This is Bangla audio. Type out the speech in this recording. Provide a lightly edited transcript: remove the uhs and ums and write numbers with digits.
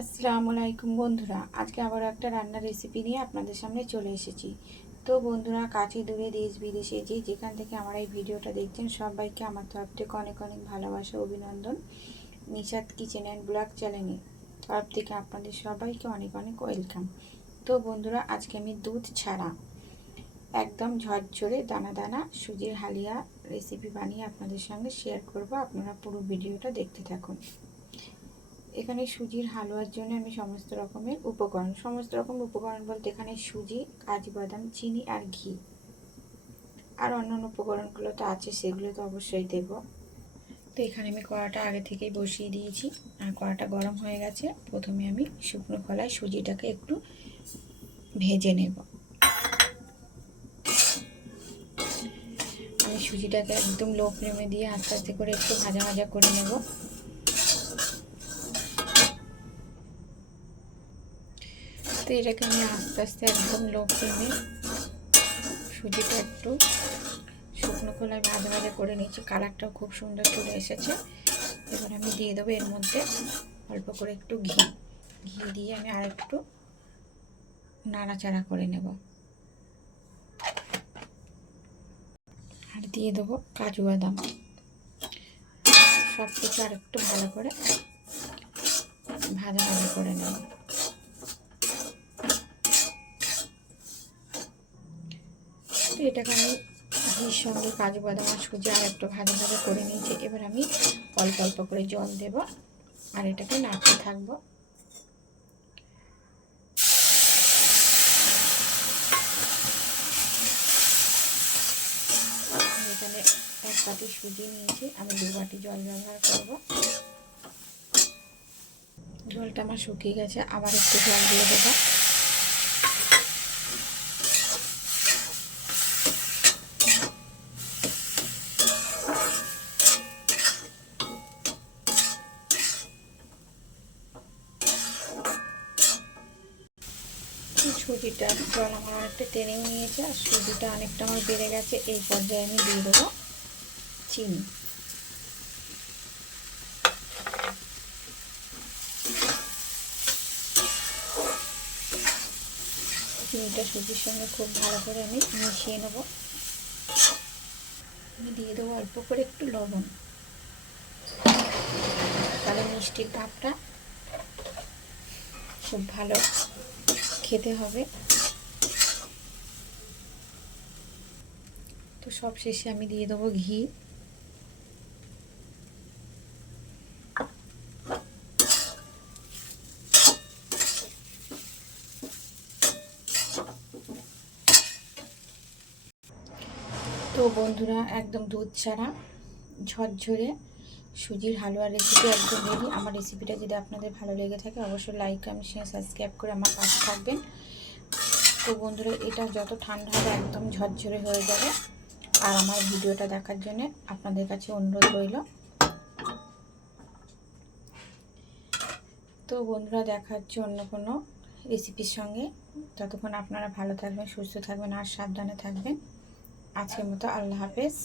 আসসালামু আলাইকুম বন্ধুরা, আজকে আবার একটা রান্নার রেসিপি নিয়ে আপনাদের সামনে চলে এসেছি। তো বন্ধুরা, কাছে দূরে দেশ বিদেশে যে যেখান থেকে আমার এই ভিডিওটা দেখছেন সবাইকে আমার তরফ থেকে অনেক অনেক ভালোবাসা, অভিনন্দন। নিশাত কিচেন অ্যান্ড ব্লগ চ্যানেলে তরফ থেকে আপনাদের সবাইকে অনেক অনেক ওয়েলকাম। তো বন্ধুরা, আজকে আমি দুধ ছাড়া একদম ঝরঝরে দানা দানা সুজির হালিয়া রেসিপি বানিয়ে আপনাদের সঙ্গে শেয়ার করব। আপনারা পুরো ভিডিওটা দেখতে থাকুন। এখানে সুজির হালুয়ার জন্য আমি সমস্ত রকম উপকরণ বলতে এখানে সুজি, কাজু বাদাম, চিনি আর ঘি আর অন্যান্য উপকরণগুলো তো আছে, সেগুলো তো অবশ্যই দেব। তো এখানে আমি কড়াটা আগে থেকেই বসিয়ে দিয়েছি আর কড়াটা গরম হয়ে গেছে। প্রথমে আমি শুকনো খোলায় সুজিটাকে একটু ভেজে নেব। আমি সুজিটাকে একদম লো ফ্লেমে দিয়ে আস্তে আস্তে করে একটু ভাজা ভাজা করে নেব। তো এটাকে আমি আস্তে আস্তে একদম লো ফ্লেমে সুজিটা একটু শুকনো খোলায় ভাজা ভাজা করে নিচ্ছি। কালারটাও খুব সুন্দর চলে এসেছে। এবার আমি দিয়ে দেবো এর মধ্যে অল্প করে একটু ঘি দিয়ে আমি আর একটু নাড়াচাড়া করে নেব। আর দিয়ে দেবো কাজু বাদাম। সব কিছু আর একটু ভালো করে ভাজা ভাজা করে নেব। তো এটাকে আমি ঘির সঙ্গে কাজু বাদাম আর সুজি আর একটু ভাজা ভাজা করে নিয়েছি। এবার আমি অল্প অল্প করে জল দেব আর এটাকে নাড়তে থাকবো। এখানে 1 বাটি সুজি নিয়েছি, আমি 2 বাটি জল ব্যবহার করব। জলটা আমার শুকিয়ে গেছে, আবার একটু জল দিয়ে দেবো। সুজিটা জল আমার অনেকটা টেনে নিয়েছে আর সুজিটা অনেকটা আমার বেড়ে গেছে। এই পর্যায়ে আমি দিয়ে দেবো চিনি। চিনিটা সুজির সঙ্গে খুব ভালো করে আমি মিশিয়ে নেব। আমি দিয়ে দেবো অল্প করে একটু লবণ, তাহলে মিষ্টির ভাবটা খুব ভালো খেতে হবে। তো সব শেষে আমি দিয়ে দেবো ঘি। তো বন্ধুরা, একদম দুধ ছাড়া ঝরঝরে সুজির হালুয়া রেসিপি একদম রেডি। আমার রেসিপিটা যদি আপনাদের ভালো লেগে থাকে অবশ্যই লাইক, কমেন্ট, শেয়ার, সাবস্ক্রাইব করে আমার পাশে থাকবেন। তো বন্ধুরা, এটা যত ঠান্ডা হবে একদম ঝরঝরে হয়ে যাবে। আর আমার ভিডিওটা দেখার জন্য আপনাদের কাছে অনুরোধ রইল। তো বন্ধুরা, দেখা হচ্ছে অন্য কোনো রেসিপির সঙ্গে। ততক্ষণ আপনারা ভালো থাকবেন, সুস্থ থাকবেন আর সাবধানে থাকবেন। আজকের মতো আল্লাহ হাফেজ।